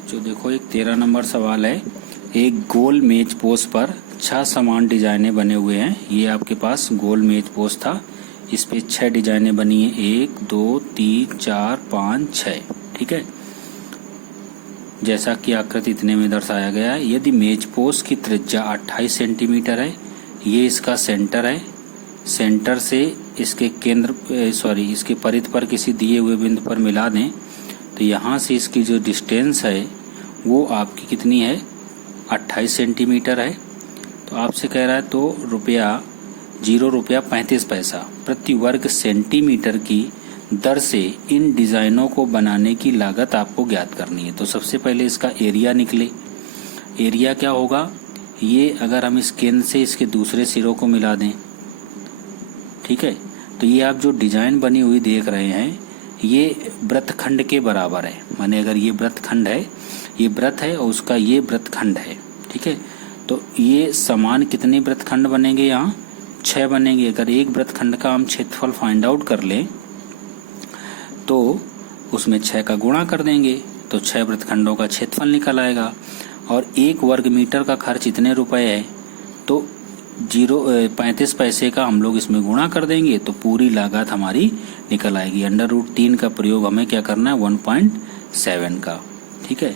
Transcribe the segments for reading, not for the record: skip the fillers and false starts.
बच्चों देखो, एक 13 नंबर सवाल है। एक गोल मेज पोस्ट पर 6 समान डिजाइनें बने हुए हैं। ये आपके पास गोल मेज पोस्ट था, इस पे 6 डिजाइनें बनी हैं। 1 2 3 4 5 6। ठीक है, जैसा कि आकृति इतने में दर्शाया गया है। यदि मेज पोस्ट की त्रिज्या 28 सेंटीमीटर है, ये इसका सेंटर है। सेंटर से इसके इसके परिध पर किसी दिए हुए बिंदु पर मिला दें तो यहाँ से इसकी जो डिस्टेंस है वो आपकी कितनी है, 28 सेंटीमीटर है। तो आपसे कह रहा है तो ₹0.35 प्रति वर्ग सेंटीमीटर की दर से इन डिज़ाइनों को बनाने की लागत आपको ज्ञात करनी है। तो सबसे पहले इसका एरिया निकले। एरिया क्या होगा, ये अगर हम इस केंद्र से इसके दूसरे सिरों को मिला दें, ठीक है, तो ये आप जो डिजाइन बनी हुई देख रहे हैं ये वृत्तखंड के बराबर है। माने अगर ये वृत्तखंड है, ये वृत्त है और उसका ये वृत्तखंड है। ठीक है, तो ये समान कितने वृत्तखंड बनेंगे, यहाँ 6 बनेंगे। अगर एक वृत्तखंड का हम क्षेत्रफल फाइंड आउट कर लें तो उसमें 6 का गुणा कर देंगे तो 6 वृत्तखंडों का क्षेत्रफल निकल आएगा। और 1 वर्ग मीटर का खर्च इतने रुपए है, तो 35 पैसे का हम लोग इसमें गुणा कर देंगे तो पूरी लागत हमारी निकल आएगी। √3 का प्रयोग हमें क्या करना है, 1.7 का। ठीक है,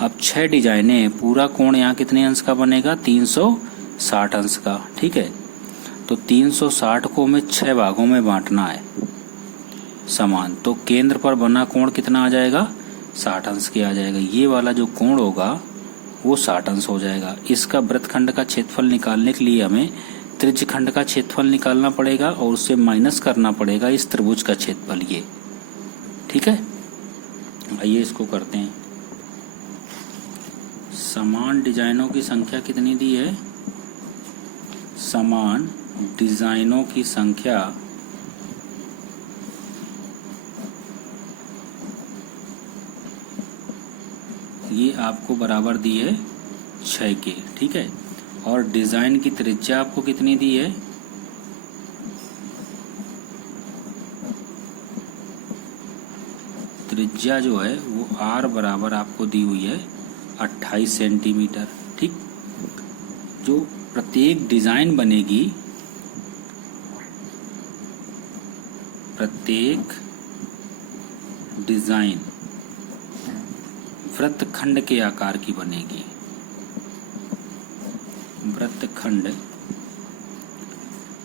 अब 6 डिजाइनें, पूरा कोण यहाँ कितने अंश का बनेगा, 360 अंश का। ठीक है, तो 360 को हमें 6 भागों में बांटना है समान। तो केंद्र पर बना कोण कितना आ जाएगा, 60 अंश के आ जाएगा। ये वाला जो कोण होगा वो 60 अंश हो जाएगा। इसका वृत्तखंड का क्षेत्रफल निकालने के लिए हमें त्रिज्यखंड का क्षेत्रफल निकालना पड़ेगा और उससे माइनस करना पड़ेगा इस त्रिभुज का क्षेत्रफल ये। ठीक है, आइए इसको करते हैं। समान डिजाइनों की संख्या कितनी दी है, समान डिजाइनों की संख्या ये आपको बराबर दी है 6 के। ठीक है, और डिजाइन की त्रिज्या आपको कितनी दी है, त्रिज्या जो है वो R बराबर आपको दी हुई है 28 सेंटीमीटर। ठीक, जो प्रत्येक डिजाइन बनेगी, प्रत्येक डिजाइन वृत्तखंड के आकार की बनेगी, वृत्तखंड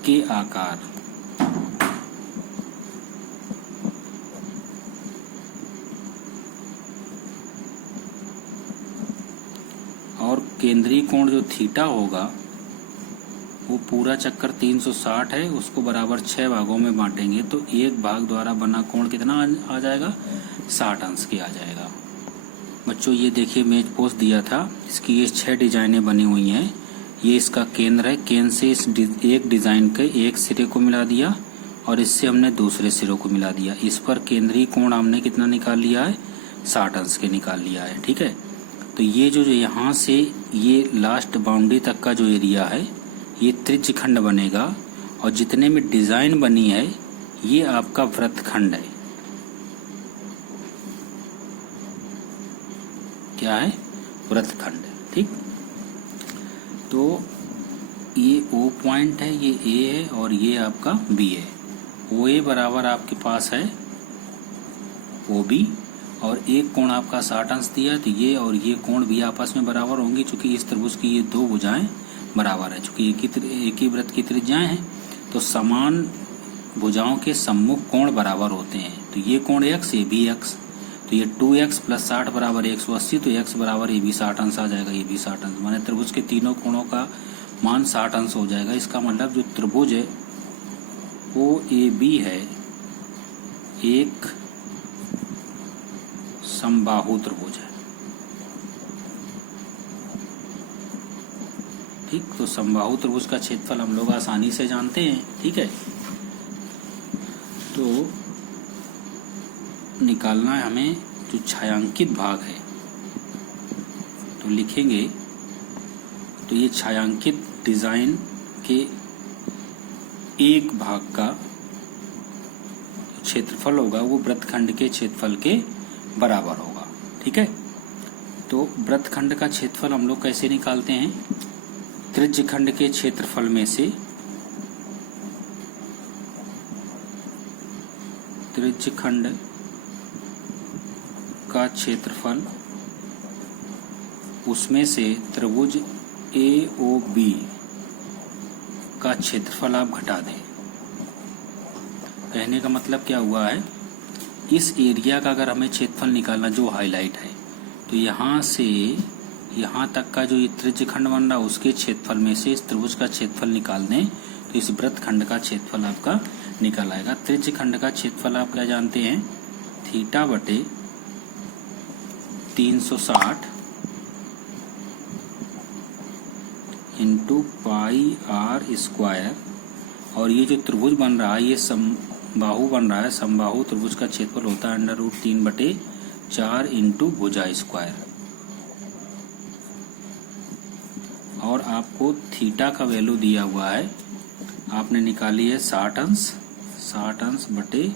के आकार। और केंद्रीय कोण जो थीटा होगा वो पूरा चक्कर 360 है, उसको बराबर 6 भागों में बांटेंगे तो एक भाग द्वारा बना कोण कितना आ जाएगा, 60 अंश के आ जाएगा। बच्चों ये देखिए मेज पोस्ट दिया था, इसकी ये 6 डिजाइनें बनी हुई हैं। ये इसका केंद्र है, केंद्र से इस एक डिजाइन के एक सिरे को मिला दिया और इससे हमने दूसरे सिरों को मिला दिया। इस पर केंद्रीय कोण हमने कितना निकाल लिया है, 60 अंश के निकाल लिया है। ठीक है, तो ये जो यहाँ से ये लास्ट बाउंड्री तक का जो एरिया है ये त्रिज्यखंड बनेगा और जितने में डिजाइन बनी है ये आपका वृत्तखंड है। क्या है, वृत्तखंड। ठीक, तो ये O पॉइंट है, ये A है और ये आपका B है। OA बराबर आपके पास है OB और एक कोण आपका 60 अंश दिया है, तो ये और ये कोण भी आपस में बराबर होंगी चूंकि इस त्रिभुज की ये 2 भुजाएं बराबर है। चूंकि एक ही वृत्त की त्रिज्याएं हैं तो समान भुजाओं के सम्मुख कोण बराबर होते हैं। तो ये कोण x, ये भी x, तो ये 2x + 60 बराबर 180, तो x बराबर ये भी 60 अंश आ जाएगा, ये भी 60 अंश। माने त्रिभुज के तीनों कोणों का मान 60 अंश हो जाएगा। इसका मतलब जो त्रिभुज है OAB है एक समबाहु त्रिभुज है। ठीक, तो समबाहु त्रिभुज का क्षेत्रफल हम लोग आसानी से जानते हैं। ठीक है, तो निकालना है हमें जो छायांकित भाग है, तो लिखेंगे तो ये छायांकित डिजाइन के एक भाग का क्षेत्रफल होगा वो वृत्तखंड के क्षेत्रफल के बराबर होगा। ठीक है, तो वृत्तखंड का क्षेत्रफल हम लोग कैसे निकालते हैं? त्रिज्यखंड के क्षेत्रफल में से त्रिज्यखंड का क्षेत्रफल, उसमें से त्रिभुज AOB का क्षेत्रफल आप घटा दें। कहने का मतलब क्या हुआ है, इस एरिया का अगर हमें क्षेत्रफल निकालना जो हाईलाइट है, तो यहाँ से यहाँ तक का जो ये त्रिज्यखंड बन रहा है उसके क्षेत्रफल में से इस त्रिभुज का क्षेत्रफल निकाल दें तो इस वृत्तखंड का क्षेत्रफल आपका निकल आएगा। त्रिज्यखंड का क्षेत्रफल आप क्या जानते हैं? थीटा बटे 360 इंटू पाई आर स्क्वायर, और ये जो त्रिभुज बन रहा है ये समबाहु बन रहा है। समबाहु त्रिभुज का क्षेत्रफल होता है √3/4 इंटू भुजा स्क्वायर। और आपको थीटा का वैल्यू दिया हुआ है, आपने निकाली है 60 अंश। 60 अंश बटे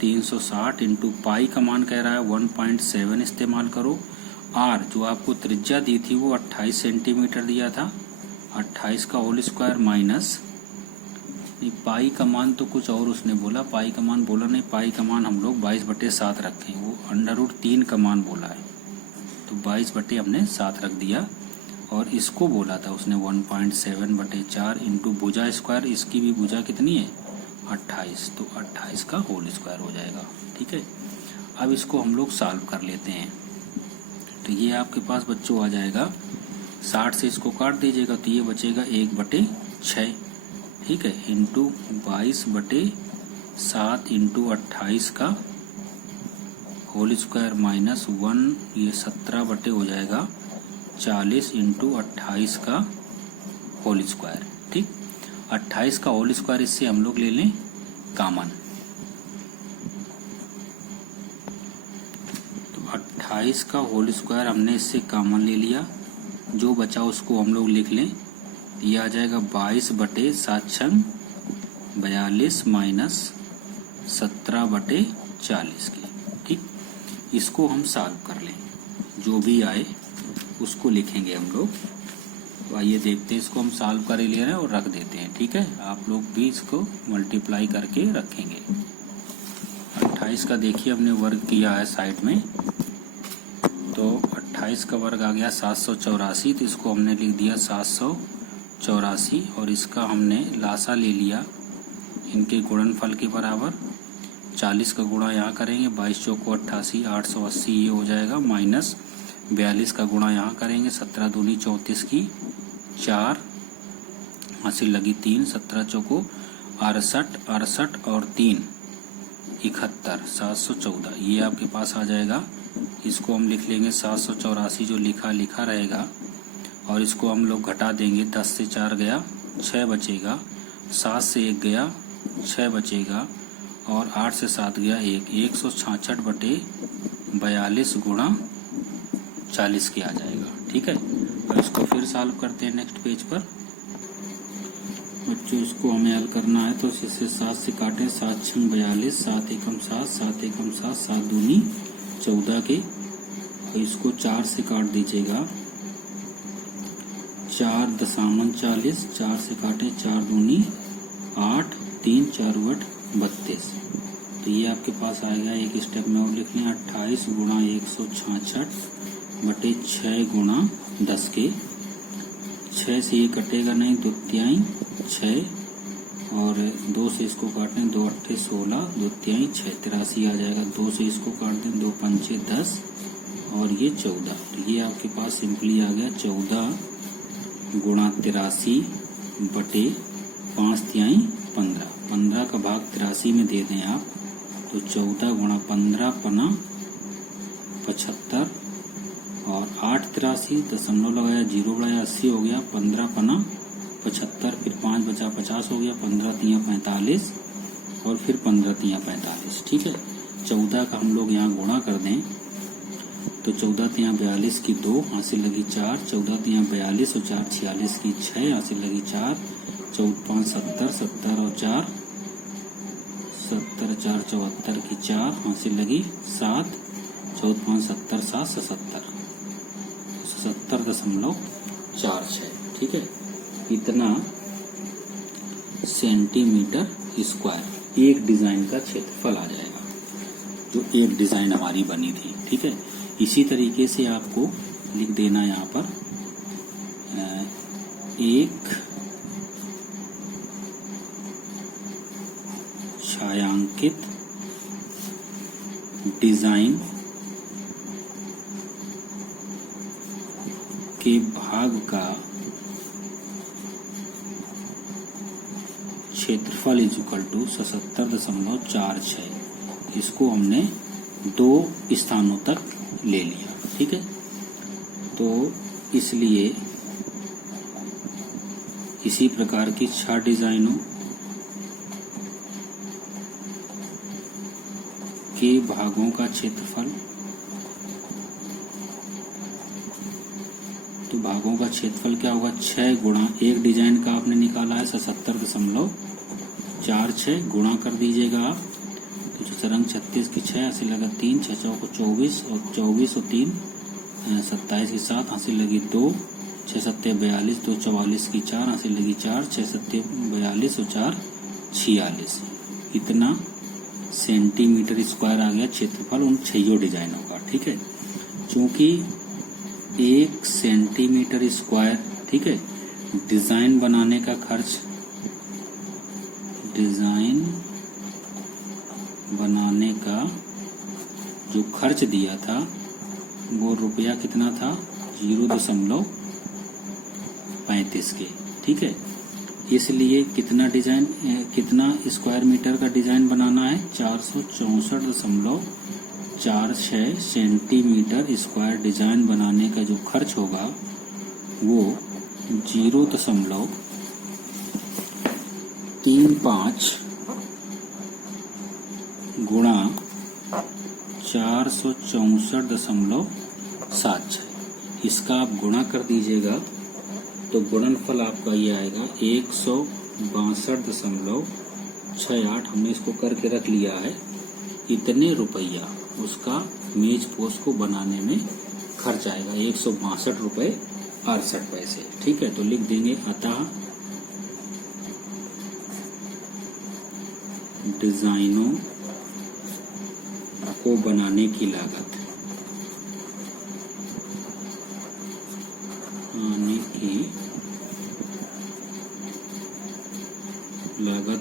360 इंटू पाई का मान कह रहा है 1.7 इस्तेमाल करो। आर जो आपको त्रिज्या दी थी वो 28 सेंटीमीटर दिया था, 28 का होल स्क्वायर माइनस पाई का मान तो कुछ और उसने बोला, पाई का मान बोला नहीं, पाई का मान हम लोग 22/7 रखें, वो √3 का मान बोला है तो 22 हमने 7 रख दिया। और इसको बोला था उसने 1.7/4 इंटू भुजा स्क्वायर, इसकी भी भुजा कितनी है 28, तो 28 का होल स्क्वायर हो जाएगा। ठीक है, अब इसको हम लोग सॉल्व कर लेते हैं। तो ये आपके पास बच्चों आ जाएगा 60 से इसको काट दीजिएगा तो ये बचेगा 1/6, ठीक है, इंटू 22/7 इंटू 28 का होल स्क्वायर माइनस 1, ये 17 हो जाएगा 40 इंटू 28 का होल स्क्वायर। ठीक, 28 का होल स्क्वायर इससे हम लोग ले लें कॉमन, तो 28 का होल स्क्वायर हमने इससे कॉमन ले लिया, जो बचा उसको हम लोग लिख लें। ये आ जाएगा 22/7 42 माइनस 17/40 की। ठीक, इसको हम सॉल्व कर लें, जो भी आए उसको लिखेंगे हम लोग। तो आइए देखते हैं, इसको हम सॉल्व कर ले रहे हैं और रख देते हैं। ठीक है, आप लोग भी इसको मल्टीप्लाई करके रखेंगे। 28 का देखिए हमने वर्ग किया है साइड में, तो 28 का वर्ग आ गया 784, तो इसको हमने लिख दिया 784 और इसका हमने लासा ले लिया इनके गुणनफल के बराबर। 40 का गुणा यहाँ करेंगे, 22 चौको 88, 880 ये हो जाएगा, माइनस 42 का गुणा यहाँ करेंगे, 17 दूनी 34 की 4, हासिल लगी 3, 17 चौको 68 और 3 71, 714 ये आपके पास आ जाएगा। इसको हम लिख लेंगे 784 जो लिखा रहेगा, और इसको हम लोग घटा देंगे। 10 से 4 गया 6 बचेगा, 7 से 1 गया 6 बचेगा, और 8 से 7 गया 1, 166/42 गुणा 40 के आ जाएगा। ठीक है, और इसको फिर सॉल्व करते हैं नेक्स्ट पेज पर। बच्चों इसको हमें हल करना है, तो इससे 7 से काटें, 7 6 42, 7 एकम 7, 7 एकम 7, 7 दूनी 14 के, और इसको 4 से काट दीजिएगा, 4 दशमलव 40, 4 से काटें, 4 दूनी 8, 3 4 बट 32, तो ये आपके पास आएगा। एक स्टेप में और लिख लें, 28 गुणा 166/6 गुणा 10 के, 6 से ये कटेगा नहीं, 2 तिहाई 6, और 2 से इसको काटें, 2 8 16, 2 तिहाई 6, 83 आ जाएगा। 2 से इसको काट दें, 2 5 10, और ये 14, तो ये आपके पास सिंपली आ गया 14 गुणा 83/5 तिहाई 15, 15 का भाग 83 में दे दें आप, तो 14 गुणा 15 पना 75, और 8 83 दशमलव लगाया, 0 बढ़ाया 80 हो गया, 15 पना 75, फिर 5 बचा 50 हो गया, 15 तियां 45, और फिर 15 तियां 45। ठीक है, 14 का हम लोग यहाँ गुणा कर दें, तो 14 तियां 42 की 2, हासिल लगी 4, 14 तियां 42 और 4 46 की 6, हासिल लगी 4, 14 5 70, 70 और 4 70, 4 74 की 4, हासिल लगी 7, 14 5 70, 7 77, 77.46। ठीक है, इतना सेंटीमीटर स्क्वायर एक डिजाइन का क्षेत्रफल आ जाएगा, जो एक डिजाइन हमारी बनी थी। ठीक है, इसी तरीके से आपको लिख देना यहाँ पर एक छायांकित डिजाइन के भाग का क्षेत्रफल इक्वल टू 77.46। इसको हमने 2 स्थानों तक ले लिया। ठीक है, तो इसलिए इसी प्रकार की 6 डिजाइनों के भागों का क्षेत्रफल, तो भागों का क्षेत्रफल क्या होगा, 6 गुणा एक डिजाइन का आपने निकाला है 77.46 गुणा कर दीजिएगा आप, तो 36 की 6 हासिल लगा 3, 6 चौको 24 और 24 और 3 27 की 7 हासिल लगी 2, 6 सत्ते 42, 2 44 की 4 हासिल लगी 4, 6 सत्ते 42 और 4 46। इतना सेंटीमीटर स्क्वायर आ गया क्षेत्रफल उन 6 डिजाइनों का। ठीक है, चूंकि 1 सेंटीमीटर स्क्वायर, ठीक है, डिजाइन बनाने का खर्च, डिजाइन बनाने का जो खर्च दिया था वो रुपया कितना था, 0.35 के। ठीक है, इसलिए कितना स्क्वायर मीटर का डिजाइन बनाना है, 464.46 सेंटीमीटर स्क्वायर डिजाइन बनाने का जो खर्च होगा वो 0.35 गुणा 464.76। इसका आप गुणा कर दीजिएगा तो गुणनफल आपका ये आएगा 162.68। हमने इसको करके रख लिया है। इतने रुपया उसका मेज पोस्ट को बनाने में खर्च आएगा, 162 रुपये 68 पैसे। ठीक है, तो लिख देंगे अतः डिजाइनों को बनाने की लागत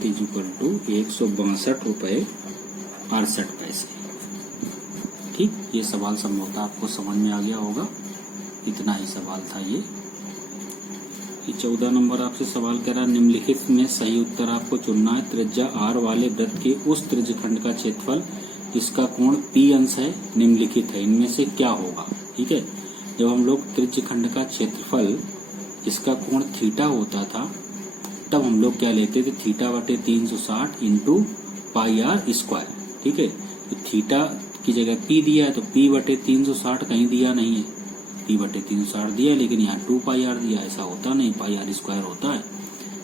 इक्वल टू 162 रुपये 68 पैसे। ठीक, ये सवाल संभवतः आपको समझ में आ गया होगा। इतना ही सवाल था ये 14 नंबर आपसे सवाल कह रहा, निम्नलिखित में सही उत्तर आपको चुनना है। त्रिज्या r वाले वृत्त के उस त्रिज्यखंड का क्षेत्रफल जिसका कोण P अंश है निम्नलिखित है, इनमें से क्या होगा। ठीक है, जब हम लोग त्रिज्यखंड का क्षेत्रफल जिसका कोण थीटा होता था तब हम लोग क्या लेते थे, थीटा बटे 360 इंटू पाई आर स्क्वायर। ठीक है, तो थीटा की जगह P दिया है तो P बटे 360 कहीं दिया नहीं है, P बटे 360 दिया है, लेकिन यहाँ 2 पाई आर दिया, ऐसा होता नहीं, पाई आर स्क्वायर होता है।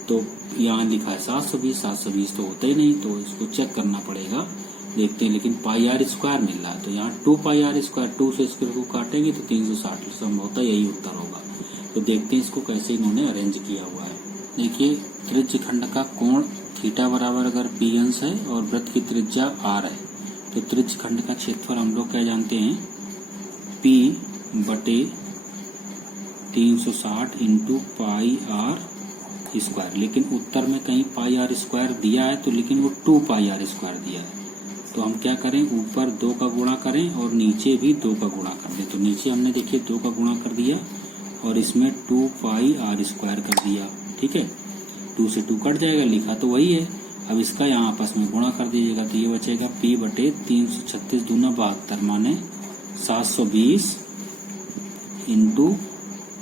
तो यहाँ लिखा है 720 तो होता ही नहीं, तो इसको चेक करना पड़ेगा, देखते हैं। लेकिन पाई आर स्क्वायर मिल रहा है तो यहाँ 2 पाई आर स्क्वायर, 2 से स्क्वायर को काटेंगे तो 360 संभवतः यही उत्तर होगा। तो देखते हैं इसको कैसे इन्होंने अरेंज किया हुआ है। देखिए, त्रिज्यखंड का कोण थीटा बराबर अगर P अंश है और वृत्त की त्रिज्या r है तो त्रिज्यखंड का क्षेत्रफल हम लोग क्या जानते हैं, P बटे 360 इंटू पाई आर स्क्वायर। लेकिन उत्तर में कहीं पाई आर स्क्वायर दिया है तो, लेकिन वो 2 पाई आर स्क्वायर दिया है, तो हम क्या करें, ऊपर 2 का गुणा करें और नीचे भी 2 का गुणा कर दें। तो नीचे हमने देखिए 2 का गुणा कर दिया और इसमें 2 पाई आर स्क्वायर कर दिया। ठीक है, 2 से 2 कट जाएगा, लिखा तो वही है। अब इसका यहाँ आपस में गुणा कर दीजिएगा तो ये बचेगा P बटे 336 दूना 72 माने 720 इंटू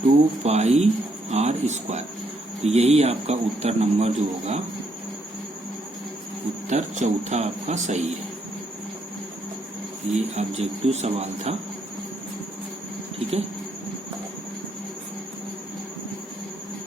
2 पाई आर स्क्वायर। तो यही आपका उत्तर नंबर जो होगा, उत्तर चौथा आपका सही है। ये ऑब्जेक्टिव सवाल था। ठीक है।